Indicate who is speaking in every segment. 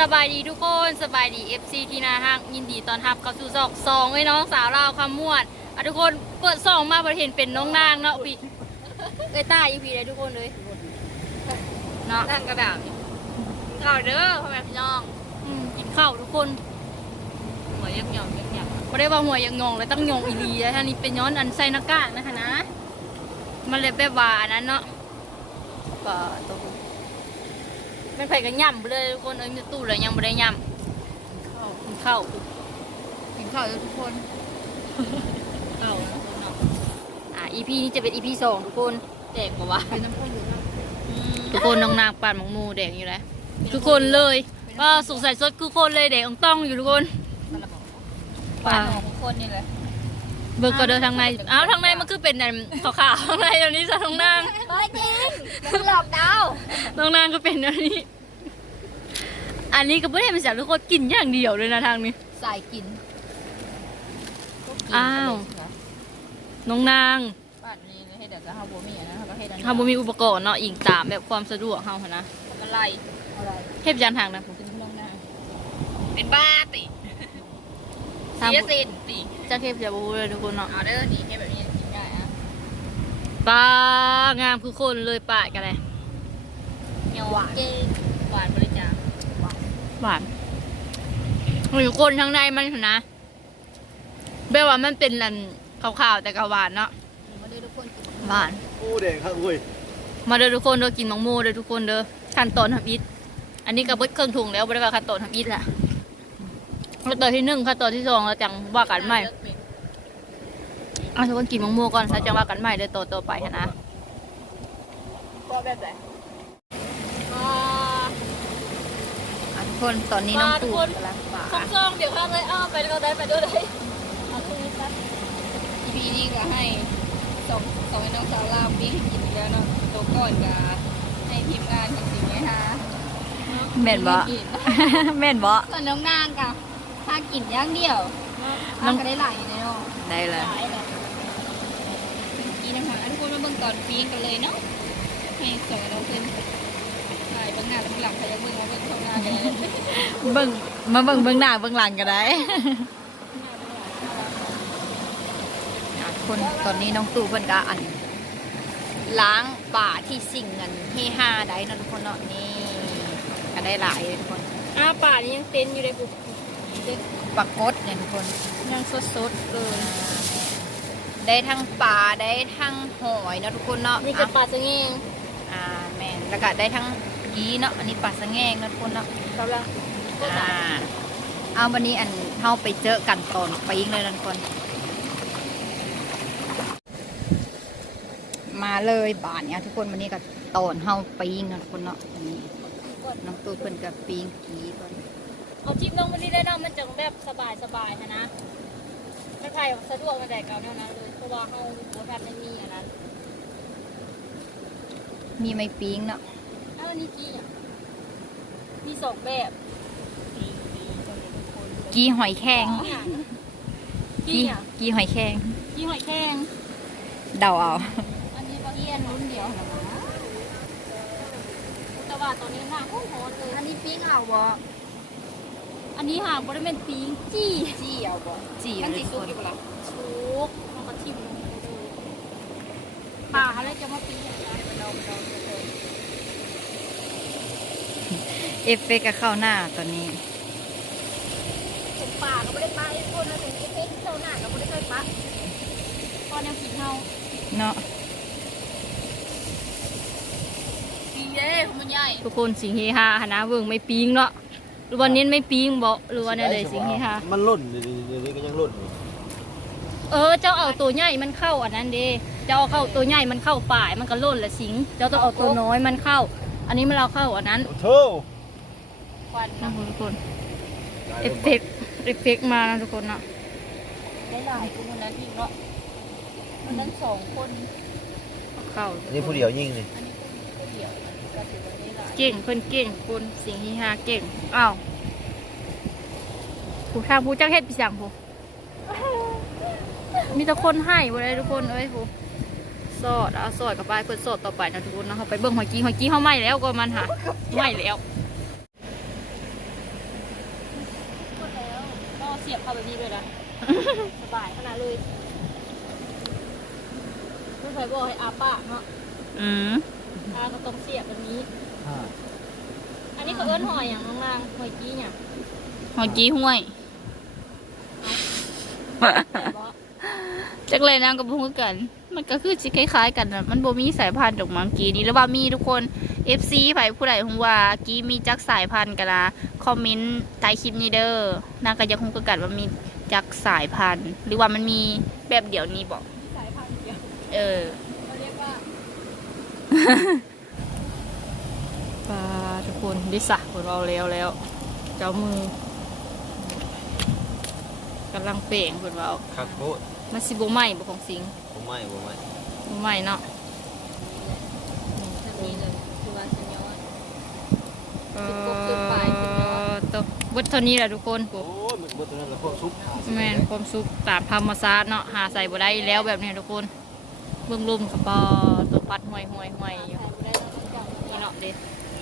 Speaker 1: บายดีทุกคนสบายดี FC ที่นาฮักยินดีตอนทับเข้าสู่2ไอ้น้องสาวเราคำม่วนทุกคนเปิด2มาเห็นเป็นน้องนางเนาะพี่เอ้ยตาอีพีเลยทุกคนเลยเนาะนั่งกระดาษข้าวเด้อพ่อแม่พี่น้องกินข้าวทุกคนหัวยักหยองยักหยองไม่ได้ว่าหัวยักหยองเลยต้องหยองอีลีแล้วท่านี้เป็นย้อนอันใส่หน้ากากนะคะนะมันเลยแบบว่านั้นเนาะก็ตัวเป็นไผ่กันย่ำเลยทุกคนมีตู้เลยยังไม่ได้ย่ำกินข้าวทุกคนข้าวEP นี้จะเป็น EP 2ทุกคนแดกกว่าทุกคนน้องนางปั่นหมกมูแดกอยู่แล้วทุกคนเลยก็สงสัยสดทุกคนเลยแดกต้องอยู่ทุกคนปั่นทุกคนนี่เลยเบิกก็เดินทางในทางในมันคือเป็นขาวๆข้างในเดี๋ยวนี้จะท้องนาง
Speaker 2: จริงมันหลอกดาว
Speaker 1: น้องนางก็เป็นแบบนี้อันนี้ก็ไม่ได้เป็นสาวทุกคนกินอย่างเดียวเลยนะทางนี้
Speaker 2: ใส่กิน
Speaker 1: น้องนาง
Speaker 2: บ้านนี้ให้เด็กกับฮาบูมี่นะเขาก็ให้
Speaker 1: ฮาบูมีอุปกรณ์เนาะอิงตามแบบความสะดวกเขาค่ะนะ
Speaker 2: อะไร
Speaker 1: เทพยันทางนะผม
Speaker 2: เป็นบ้าติเสียสินติ
Speaker 1: จะเทพจะบูเลยทุกคนเนาะ
Speaker 2: เอาได้แล้วดีแค่แบบนี้กินได้อะ
Speaker 1: ปลางามคือคนเลยปลากันเลย
Speaker 2: หวานหวานบริจาค
Speaker 1: หวานหรือคนทางในมันนะแบบว่ามันเป็นอันขาวๆแต่ก็หวานเนาะหวาน
Speaker 3: โอ้เด็กครับอุ้ย
Speaker 1: มาเด้อทุกคนเด้อกินมังโมเด้อทุกคนเด้อขั้นตอนทำอิฐอันนี้ก็เบิดเครื่องถุงแล้วบริการขั้นตอนทำอิฐแหละขั้นตอนที่1ขั้นตอนที่2เราจังว่ากันใหม่ทุกคนกินมังโมก่อนแล้วจังว่ากันใหม่เด้อต่อไปนะ
Speaker 2: ก็แบบไหน
Speaker 1: ทุกคนตอนนี้น้องตู่กำลังฝา
Speaker 2: ซองเดี๋ยวข้าเลยไปก็ได้ไปด้วยเลยเอาคืนนี้ครับEPนี้ก็ให้ส่งให้น้องสาวลาวปิ้งกินแล้วเนาะตัวก่อนก็ให้ทีมงานของสิ่งนี้ฮะ
Speaker 1: แม่นบ่แม่นบ่
Speaker 2: ส่วนน้องนางกับถ้ากินย่างเดียวน้องก็ได้หลายอยู่ในเนาะ
Speaker 1: ได้เลย
Speaker 2: กินนะคะทุกคนมาเบิ่งก่อนปิ้งกันเลยเนาะให้ส่งเราเพิ่มใช่เบื้องหน้าเบื้องหลังใครจะเบิ่งมาเบิ่งข้างหน้าเลย
Speaker 1: เบิ่งมาเบิ่งเบื้องหน้าเบื้องหลังก็ได้คนตอนนี้น้องตู่เพิ่นก็อันล้างป่าที่สิ่งเงินที่5ได้นั่นทุกคนเนาะนี่ก็ได้หลายเลยทุกคน
Speaker 2: ป่านี้ยังเต้นอยู่เลยปุ๊บ
Speaker 1: ปลากดเนี่ยทุกคน
Speaker 2: ยังสดๆเลย
Speaker 1: ได้ทั้งปลาได้ทั้งหอยเนาะทุกคนเนาะ
Speaker 2: นี่ก็ปลาสะแงง
Speaker 1: แม่นแล้วก็ได้ทั้งกีเนาะอันนี้ปลาสะแงงเนาะทุกคนเนาะ
Speaker 2: กำลัง
Speaker 1: เอาวันนี้อันเข้าไปเจอกันตอนปิ้งเลยทุกคนมาเลยบ้านเนี่ยทุกคนวันนี้ก็ตอนเฮาปิ้งนะทุกคนเนาะนี่น้องตูเพิ่นกับปิ้งกีก่อน
Speaker 2: เอาจิ้มลงวันนี้ได้เนาะมันจะแบบสบายนะถ้าใครสะดวกมาแต่เก่าเนี่ยนะเลยเพราะว่าเฮาโบราณไม่มีอันนั้น
Speaker 1: มีไม้ปิ้งเนาะ
Speaker 2: อันนี้กี้มี2แบบ
Speaker 1: กีหอยแครงกีหอยแครงเดาเอา
Speaker 2: เอี้ยนรุ่นเดียวนะแต่ว่าตอนนี้หน้าโคตรเลย
Speaker 1: อันนี้ปิ้งเอาบ่
Speaker 2: อันนี้ห่างบริเวณปิ้งจี้เอาบ่
Speaker 1: มันสีสุกอยู่
Speaker 2: ปะล่ะสุกมันก็ทิ่มป่าอะไรจะมาปิ้งอย่างไรเรา
Speaker 1: เอฟเฟกต์เข้าหน้าตอนนี้
Speaker 2: ผมป่าก็ไม่ได้ปลาเอฟคนนะถึงเอฟเฟกต์เข้าหน้าก็ไม่ได้เคยปลาตอนยังกินเฮา
Speaker 1: เนาะทุกคนสิงเฮฮานะเบิ่งไม่ปิ้งเนาะหรือวันนี้ไม่ปิ้งบ่หรือว่าเนี่ยเลยสิงเฮฮา
Speaker 3: มันล่นเดี๋ยวนี้ก็ยังล่น
Speaker 1: เจ้าเอาตัวใหญ่มันเข้าอันนั้นดิเจ้าเอาเข้าตัวใหญ่มันเข้าป่ายมันก็ล่นแหละสิงเจ้าต้องเอาตัวน้อยมันเข้าอันนี้มันเราเข้าอันนั้น
Speaker 3: โธ่
Speaker 1: ควันนะทุกคนเอฟเฟกต์มานะทุกคนเนาะ
Speaker 2: ได้หลายคนนั้นอีกเนาะมันนั้น2คน
Speaker 1: เข้า
Speaker 3: อันนี้ผู้เดียวยิ่งเลย
Speaker 1: เก่งเพิ่นเก่งคนสิงฮีฮาเก่งอ้าวผู้ทางผู้จ้างเฮ็ดปีสั่งผู้มีแต่คนให้บ่ได้ทุกคนเอ้ยผู้สอดเอาสอดกับไปเพิ่นสอดต่อไปนะทุกคนนะเขาไปเบิ่งหอยกี้เฮาไหม้แล้วก็มันหาไหม้แล้วนี้เลยนะ สบายขนาดเลยผู้ชายบอกให้อาปากเนาะ
Speaker 2: อืม
Speaker 1: อาก็ต้องเสียบแบบนี้ อันนี้ก็เอิ้นหอยอย่างน้องนางหอยกี้เนี่ย
Speaker 2: หอยกี้ห้วย
Speaker 1: บอ
Speaker 2: จักเลยนางกับพูดกัน มันก็คือสิคล้ายๆกันนะมันบ่มีสายพันธุ์ดอกมังกี้นี้หรือว่ามีทุกคน FC ไผผู้ใดฮู้ว่ากี้มีจักสายพันธุ์กันนะคอมเมนต์ใต้คลิปนี้เด้อนางก็อยากฮู้คือกันว่ามีจักสายพันธุ์หรือว่ามันมีแบบเดียวนี้บ่
Speaker 1: สายพันธุ์เดียว
Speaker 2: เออ
Speaker 1: เขาเรียกว่า
Speaker 2: ปลาทุกคนดิสะของเราแล้วเจ้ามือกำลังเป่งคนเรา
Speaker 3: คักโคตร
Speaker 2: มันสิบ่ไหม้บ่ของสิง
Speaker 3: ผมไม่
Speaker 2: บ่ไหม้เนาะ
Speaker 1: ทำนี้เลยคือว่าสัญญาว่า
Speaker 2: ตัวเบิดเท่านี้แหละทุกคน
Speaker 3: โอ้ยมันตัวนั้นละพวกซุป
Speaker 2: แม่นความสุขตามธรรมชาติเนาะหาใส่บ่ได้แล้วแบบนี้ทุกคนเบิ่งลุ่มกับปอตัวปัดห่วยอยู่
Speaker 1: ใส่ไม่ได้ต้องจับ
Speaker 2: นี่เนาะเด็ด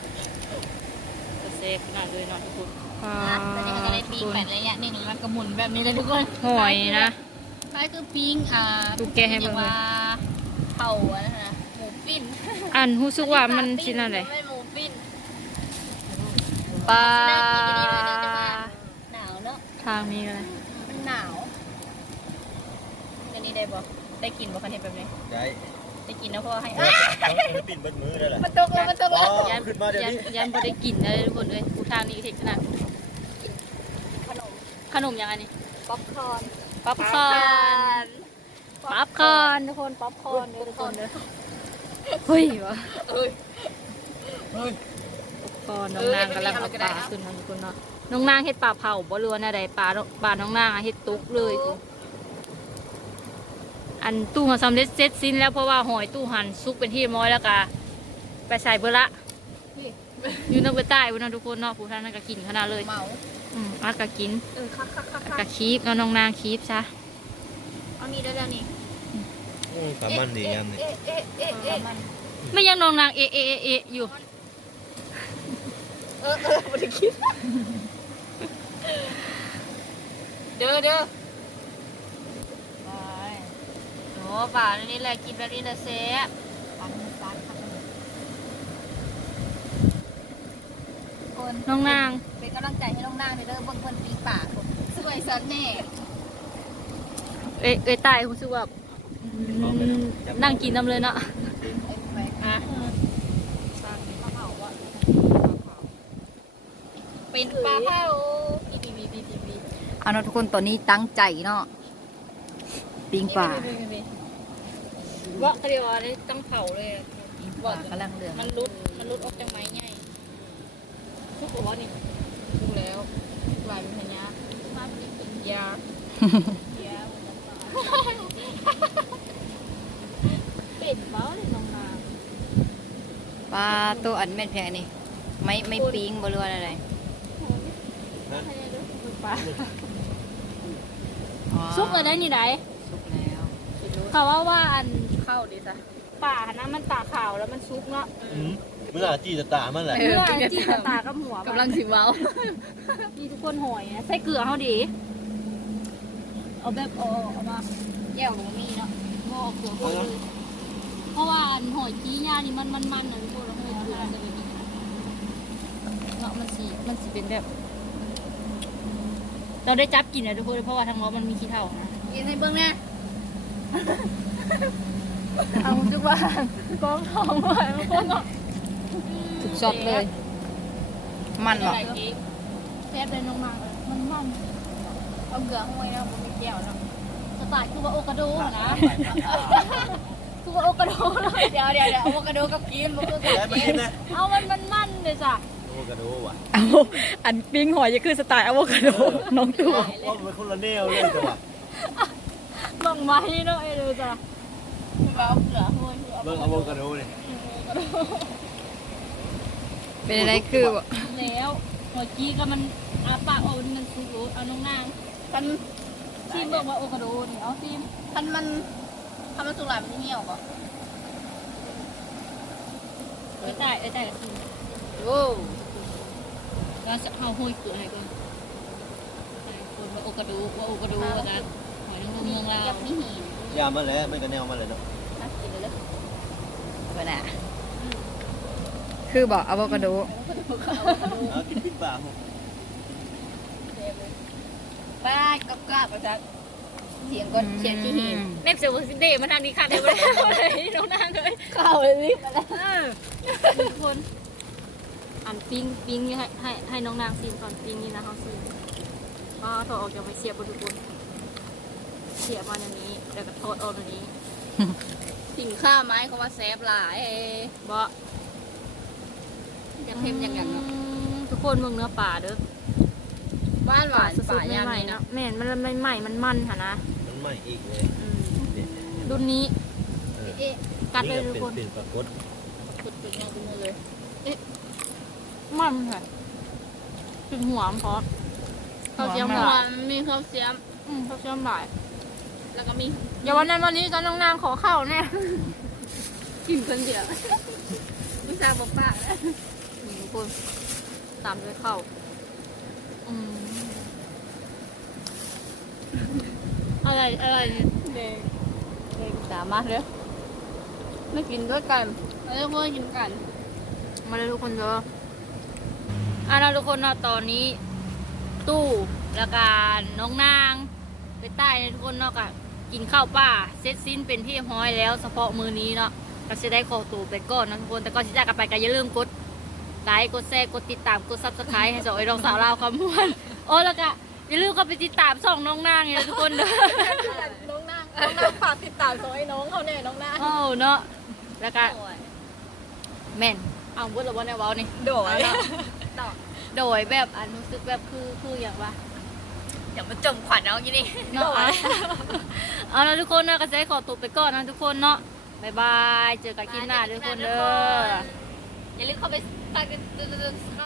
Speaker 2: เซฟขนาดเลยเนาะทุกคน
Speaker 1: ตอนนี้ก็ได้ปีกแปดระยะหนึ่งมันก็หมุนแบบนี้เลยทุกคน
Speaker 2: หอยนะ
Speaker 1: คล้ายคือปิ้ง
Speaker 2: ดูแกให้เบิ่งเลย
Speaker 1: ว่าเผาอะนะคะหมูปิ้น
Speaker 2: อันรู้สึกว่ามันสินั่นแหละ
Speaker 1: ไม่หมูปิ้น
Speaker 2: ปลา
Speaker 1: หนาวเนาะ
Speaker 2: ทางนี้เลย
Speaker 1: มันหนาวอันนี้ได้บ่ได้กินบ่คันเห็นแบบนี้
Speaker 3: ได้
Speaker 1: ได้กินนะพ่อให้
Speaker 3: ต้องปิ่นเบิดมือได้แหละ
Speaker 1: มันตกแล้วมันตกแล้ว
Speaker 3: ขึ้นมาเดี๋ยวนี้
Speaker 2: ยันบ่ได้กินเลยทุกคนเลยผู้ทางนี้ถึงขนาด
Speaker 1: ขนม
Speaker 2: ขนมยังไงนี่
Speaker 1: ป๊อปคอร์น
Speaker 2: ป๊อปคอร์นป๊อปคอร์นทุกคนป๊อปคอร์นเด้อทุกคนเด้อเฮ้ยวะ
Speaker 1: เอ้ย
Speaker 2: ป๊อปคอร์นน้องนางกำลังเอาปลาขึ้นนะทุกคนเนาะน้องนางเฮ็ดปลาเผาบ่รู้ว่าอะไรปลาน้องนางอะเฮ็ดตุกเลยกูอันตู้หันสำเร็จเสร็จสิ้นแล้วเพราะว่าหอยตู้หันซุกเป็นที่ม้อยแล้วก็ไปใส่เบอร์ละอยู่นักไปใต้บนนั้นทุกคนเนาะผู้ท่านนั่นก็กินขนาดเลย
Speaker 1: เมา
Speaker 2: อักก็กิน
Speaker 1: คัก
Speaker 2: ก็คีบน้องนางคีบซะ
Speaker 1: เอามีได้แล้วนี่
Speaker 3: กำมันดีงามนี่
Speaker 1: มัน
Speaker 2: ไม่ยังน้องนางเอะอยู่
Speaker 1: บ่ได้คิดเด้อโอ้ป่านี่แหละกินแบบนี้นะเซ่คน
Speaker 2: น้องนาง
Speaker 1: เป็นกำลังใจให้น้องนางเด้อเบิ่งคนปีป่าสวยสันแน่
Speaker 2: เอ้ยตายรู้สึกว่านั่งกินน้ำเลยเนาะ
Speaker 1: อ่ะเป็นปลาเผาบี
Speaker 2: เอาเนาะทุกคนตอนนี้ตั้งใจเนาะปิ้งปลา ว่าเขาเรียกว่าได้ต้องเผาเลยว่ากำลังเดือดมันรุดออกจากไม้ง่ายทุกคนนี่
Speaker 1: ดูแล้วลายเป็นพญามาเป็นยา
Speaker 2: เป็นบ้าเลยน้องนา
Speaker 4: ปลาตัวอันแม่นแพงนี่ไม่ปิ้งบ่รู้ว่าอะไร
Speaker 2: ปลา
Speaker 4: อ๋อ
Speaker 2: ซุกเลยได้นี่ไหน
Speaker 4: สุกแล้ว
Speaker 2: เขาว่าอันเข้าดีจ้ะป่านะมันตาขาวแล้วมันซุกเนาะ
Speaker 3: เมื่อจี้จะตามันแหละ
Speaker 2: เมื่อจีตากับหัว
Speaker 4: กำลังสิเว้า
Speaker 2: นี่ทุกคนหอยนะใส่เกลือเขาดีเอาแบบเอามา
Speaker 1: แย่วของมีเนาะ
Speaker 2: งอกเกลือเขาเลยเพราะว่าอันหอยจี้ย่านี่มันนะทุกคนแล้วเกลือจะเป็นอย่างนี้เนาะมันสีเป็นแบบ เราได้จับกินนะทุกคนเพราะว่าทางเรามันมีขี้เถ้านะ
Speaker 1: กินให้เบิ่งแน่
Speaker 2: เอาจุกว่ากองทองว่ะทุกคนเนาะ
Speaker 4: ทุกช็อตเลย มันเหรอ
Speaker 2: แซ่บเลยน้องมากเลยมัน
Speaker 1: เอาเกลือห้วยเนาะบ่มีแก้วเนาะ
Speaker 2: สไตล์คือว่าโอกาโดนะคือว่าโอกาโดเลย
Speaker 1: เดี๋ยวอะโวคาโดกับกินบ่คือกัน
Speaker 3: ได้มากินนะ
Speaker 2: เอามันเลยจ้ะ
Speaker 3: โอ้กระโดดว่ะ
Speaker 4: เอาอันปิ้งหอยจะคือสไตล์อะโวคาโดน้องตัว
Speaker 3: ว่ามันคนละแนวเลยแต่ว่า
Speaker 2: ลองไม้เนาะเลยจ้ะ
Speaker 1: เอาเกลือห้วยคือเอา
Speaker 3: เบิ่งอะโวคาโดนี่
Speaker 4: เป็นอะไรคือบ่
Speaker 2: แล้วหัวจี้ก็มันอาปากเอามันซูเอาน้องนาง
Speaker 1: คัน
Speaker 2: ทีมบอกว่าโอกาโดนี่เอาทีม
Speaker 1: คันมันสุกหลายมันเหี่ยวบ่
Speaker 2: เอ้ยได้กับทีม
Speaker 1: โอ้
Speaker 2: แล้วเอาห้อยเกลือให้ก่อนคนมา
Speaker 1: โอกระดูว่าโอกระดูว่ากันหอยนางรมเมืองลาว
Speaker 2: ยับมีหิน
Speaker 3: ยามาแล้วไม่ก็แนวมาเลยเนาะ
Speaker 2: น่ากินเลย
Speaker 4: เพิ่นน่ะคือบอกอะโวคาโด
Speaker 3: เอากินปิ้งปลา
Speaker 2: ป้ากับกราบจักเสียงก็เสียงที่หิน
Speaker 1: เนบเซลล์เดย์มาทางนี้ค่ะเดี๋ยวไปเลยน้องนางเลย
Speaker 2: เข้าเลยรีบมาแล้ว
Speaker 1: ทุกคนอันปิ้งนี่ให้น้องนางซีนก่อนปิ้งนี่นะเขาซีนก็ถอดออกจากไปเสียบบนทุกคนเสียบมาในนี้แล้วก็ถอดออกในนี้
Speaker 2: สินค้าไม้เขาว่าแซบหลาย
Speaker 1: บ่
Speaker 2: จะเค็มอย่างนั้นเนาะ
Speaker 1: ทุกคนเมืองเนื้อป่าเด้อ
Speaker 2: บ้านหวาน
Speaker 1: สด
Speaker 2: ป่า
Speaker 1: ๆ
Speaker 2: ย่าง
Speaker 1: ใหม่
Speaker 2: นี้
Speaker 1: ๆ
Speaker 2: นะ
Speaker 1: เนาะแม่นมันใหม่ๆมันค่ะนะ
Speaker 3: มันใหม่อีกเลย
Speaker 1: อืม
Speaker 3: เนี่ย
Speaker 1: รุ่นนี้
Speaker 2: เอ๊ะ
Speaker 1: กัดเลยทุกคน
Speaker 3: เป็นปรากฏ
Speaker 2: ขุดเป็นยังกูมือเลย
Speaker 1: มันค่ะถึงหัวมันเพราะเขาเสียม
Speaker 2: ห
Speaker 1: ห
Speaker 2: วา
Speaker 1: ลาย
Speaker 2: นมีข้าวเสียม
Speaker 1: เขาเสียมหลาย
Speaker 2: แล้วก็มี
Speaker 1: อย่าวันนั้นวันนี้ตอนน้องนางขอเข้าแน่
Speaker 2: กินคนเดียวไม่ทราบบอกป้าแล้ว
Speaker 1: นี่ทุกคนตามด้วยเข้าวอืมอะไรเนี่ย
Speaker 2: เด็กสามารถเลยไม่กินด้วยกันแล้วก็กินกัน
Speaker 1: มาเลยทุกคนเด้อเราทุกคนเนาะตอนนี้ ตู้และการน้องนางไปใต้เนี่ยทุกคนเนาะก็กินข้าวป่าเสร็จสิ้นเป็นที่ห้อยแล้วเฉพาะมือนี้เนาะก็จะได้ขอตัวไปก่อนนะทุกคนแต่ก่อนที่จะกลับไปก็อย่าลืมกดไลค์กดแชร์กดติดตามกดซับสไครต์ให้สาวไอ้น้องสาวเราวคำมวนโอ้แล้วก็อย่าลืมเข้าไปติดตามช่องน้องนางเนี่ยนะทุกคนเด้อ
Speaker 2: น้องนางฝากติดตามของไอ้น้องเขาเนี่ยน้องนาง
Speaker 1: โอ้เนาะแล้วก็แม่นเอาพูดแล้วว่าในเว้านี่
Speaker 2: โดย
Speaker 1: โดยแบบอันรู้สึกแบบคืออย่างว่า
Speaker 2: อย่ามาจมขวัญเอาอย่างนี้
Speaker 1: เนาะเอาละทุกคนนะก็จะให้ขอตัวไปก่อนนะทุกคนเนาะบ๊ายบายเจอกันคลิปหน้าทุกคนเด้อ
Speaker 2: อย่าลืมเข้าไป